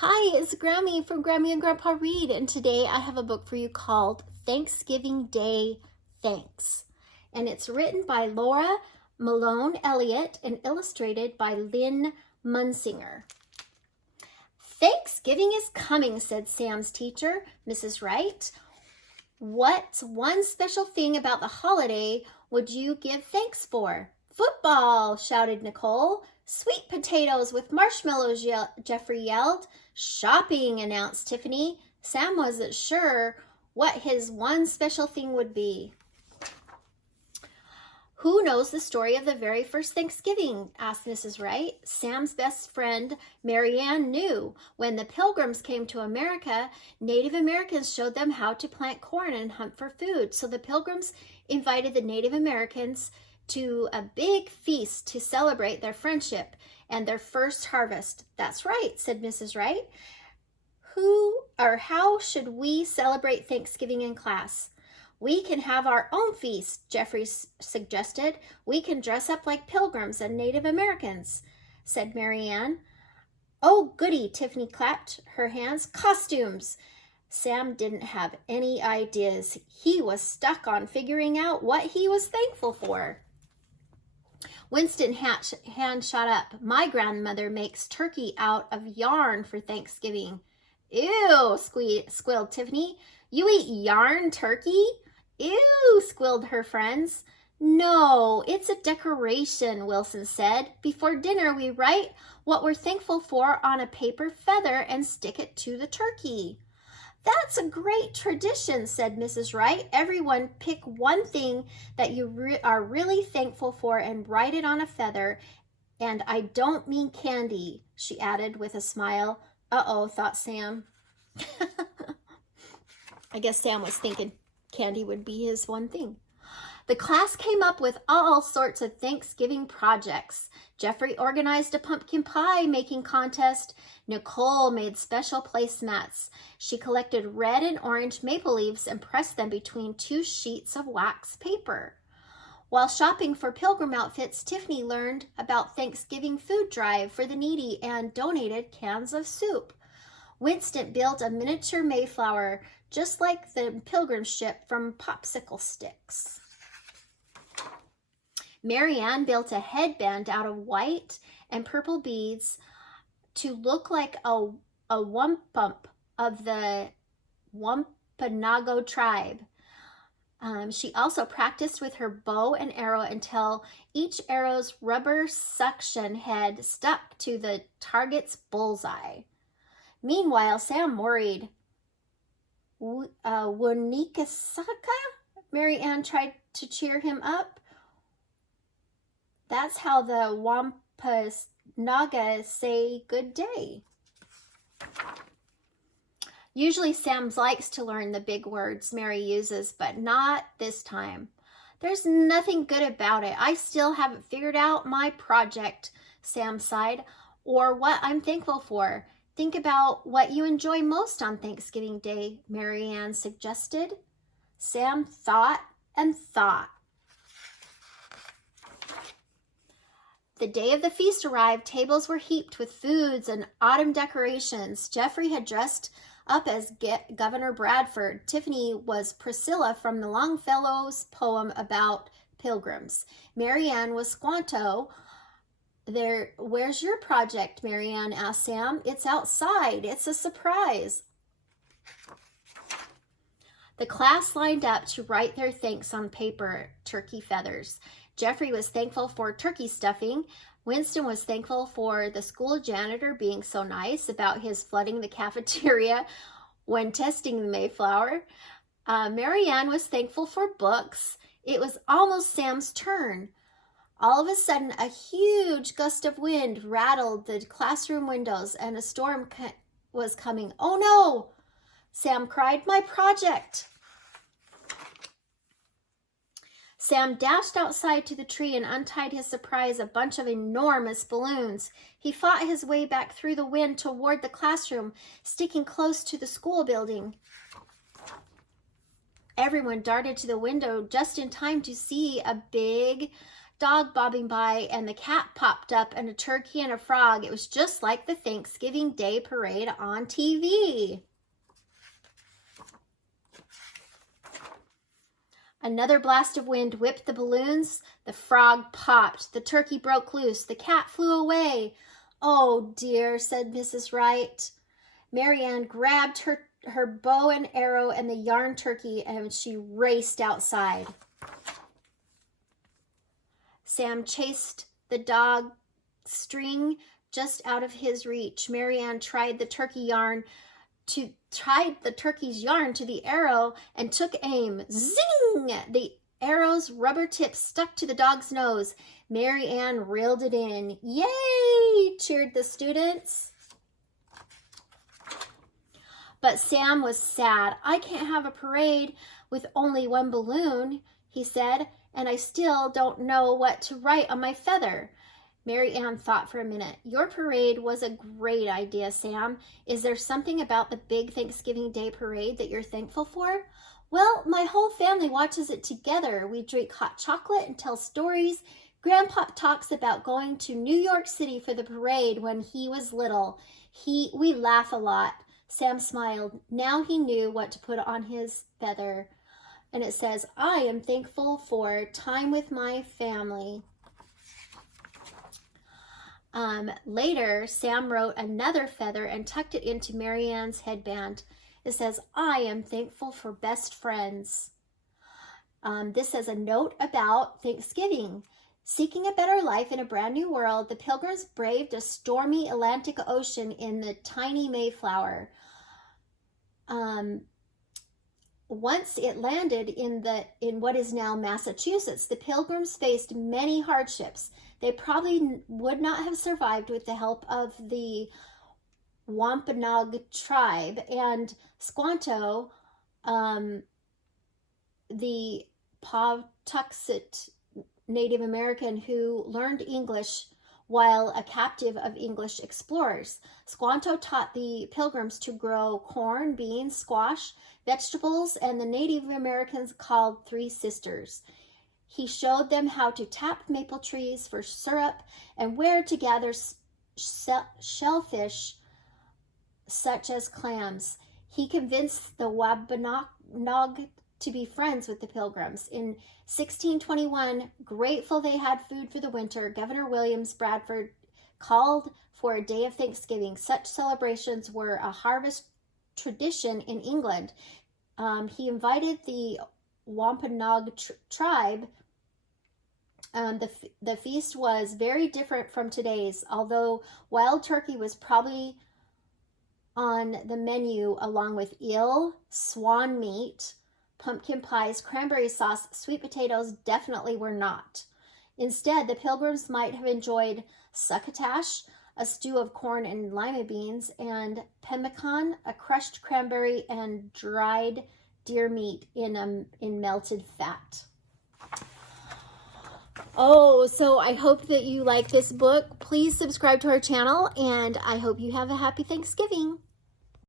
Hi, it's Grammy from Grammy and Grandpa Read, and today I have a book for you called Thanksgiving Day Thanks. And it's written by Laura Malone Elliott and illustrated by Lynn Munsinger. Thanksgiving is coming, said Sam's teacher, Mrs. Wright. What's one special thing about the holiday would you give thanks for? Football, shouted Nicole. Sweet potatoes with marshmallows, Jeffrey yelled. Shopping, announced Tiffany. Sam wasn't sure what his one special thing would be. Who knows the story of the very first Thanksgiving? Asked Mrs. Wright. Sam's best friend, Mary Ann, knew. When the Pilgrims came to America, Native Americans showed them how to plant corn and hunt for food. So the Pilgrims invited the Native Americans to a big feast to celebrate their friendship and their first harvest. That's right, said Mrs. Wright. How should we celebrate Thanksgiving in class? We can have our own feast, Jeffrey suggested. We can dress up like pilgrims and Native Americans, said Mary Ann. Oh, goody, Tiffany clapped her hands. Costumes! Sam didn't have any ideas. He was stuck on figuring out what he was thankful for. Winston's hand shot up. My grandmother makes turkey out of yarn for Thanksgiving. Ew, squealed Tiffany. You eat yarn turkey? Ew, squealed her friends. No, it's a decoration, Wilson said. Before dinner, we write what we're thankful for on a paper feather and stick it to the turkey. That's a great tradition, said Mrs. Wright. Everyone pick one thing that you are really thankful for and write it on a feather. And I don't mean candy, she added with a smile. Uh-oh, thought Sam. I guess Sam was thinking candy would be his one thing. The class came up with all sorts of Thanksgiving projects. Jeffrey organized a pumpkin pie making contest. Nicole made special placemats. She collected red and orange maple leaves and pressed them between 2 sheets of wax paper. While shopping for pilgrim outfits, Tiffany learned about Thanksgiving food drive for the needy and donated cans of soup. Winston built a miniature Mayflower, just like the pilgrim ship from popsicle sticks. Mary Ann built a headband out of white and purple beads to look like a wampum of the Wampanoag tribe. She also practiced with her bow and arrow until each arrow's rubber suction head stuck to the target's bullseye. Meanwhile, Sam worried. Wunikasaka? Mary Ann tried to cheer him up. That's how the Wampanoag say good day. Usually Sam likes to learn the big words Mary uses, but not this time. There's nothing good about it. I still haven't figured out my project, Sam sighed, or what I'm thankful for. Think about what you enjoy most on Thanksgiving Day, Mary Ann suggested. Sam thought and thought. The day of the feast arrived. Tables were heaped with foods and autumn decorations. Jeffrey had dressed up as Governor Bradford. Tiffany was Priscilla from the Longfellow's poem about pilgrims. Mary Ann was Squanto. Where's your project? Mary Ann asked Sam. It's outside. It's a surprise. The class lined up to write their thanks on paper, turkey feathers. Jeffrey was thankful for turkey stuffing. Winston was thankful for the school janitor being so nice about his flooding the cafeteria when testing the Mayflower. Mary Ann was thankful for books. It was almost Sam's turn. All of a sudden, a huge gust of wind rattled the classroom windows and a storm was coming. Oh no! Sam cried, my project! Sam dashed outside to the tree and untied his surprise, a bunch of enormous balloons. He fought his way back through the wind toward the classroom, sticking close to the school building. Everyone darted to the window just in time to see a big dog bobbing by, and the cat popped up, and a turkey and a frog. It was just like the Thanksgiving Day parade on TV. Another blast of wind whipped the balloons. The frog popped. The turkey broke loose. The cat flew away. "Oh dear," said Mrs. Wright. Marianne grabbed her bow and arrow and the yarn turkey, and she raced outside. Sam chased the dog string just out of his reach. Marianne tied the turkey's yarn to the arrow and took aim. Zing! The arrow's rubber tip stuck to the dog's nose. Marianne reeled it in. "Yay!" cheered the students. But Sam was sad. "I can't have a parade with only one balloon," he said, "and I still don't know what to write on my feather." Marianne thought for a minute. "Your parade was a great idea, Sam. Is there something about the big Thanksgiving Day parade that you're thankful for?" "Well, my whole family watches it together. We drink hot chocolate and tell stories. Grandpa talks about going to New York City for the parade when he was little. We laugh a lot." Sam smiled. Now he knew what to put on his feather. And it says, "I am thankful for time with my family." Later, Sam wrote another feather and tucked it into Marianne's headband. It says, "I am thankful for best friends." This says a note about Thanksgiving. Seeking a better life in a brand new world, the Pilgrims braved a stormy Atlantic Ocean in the tiny Mayflower. Once it landed in what is now Massachusetts, the Pilgrims faced many hardships. They probably would not have survived with the help of the Wampanoag tribe and Squanto, the Pawtuxet Native American who learned English while a captive of English explorers. Squanto taught the Pilgrims to grow corn, beans, squash, vegetables, and the Native Americans called Three Sisters. He showed them how to tap maple trees for syrup and where to gather shellfish such as clams. He convinced the Wampanoag to be friends with the Pilgrims. In 1621, grateful they had food for the winter, Governor William Bradford called for a day of Thanksgiving. Such celebrations were a harvest tradition in England. He invited the Wampanoag tribe. The feast was very different from today's, although wild turkey was probably on the menu along with eel, swan meat, pumpkin pies, cranberry sauce. Sweet potatoes definitely were not. Instead, the Pilgrims might have enjoyed succotash, a stew of corn and lima beans, and pemmican, a crushed cranberry, and dried deer meat in melted fat. Oh, so I hope that you like this book. Please subscribe to our channel, and I hope you have a happy Thanksgiving.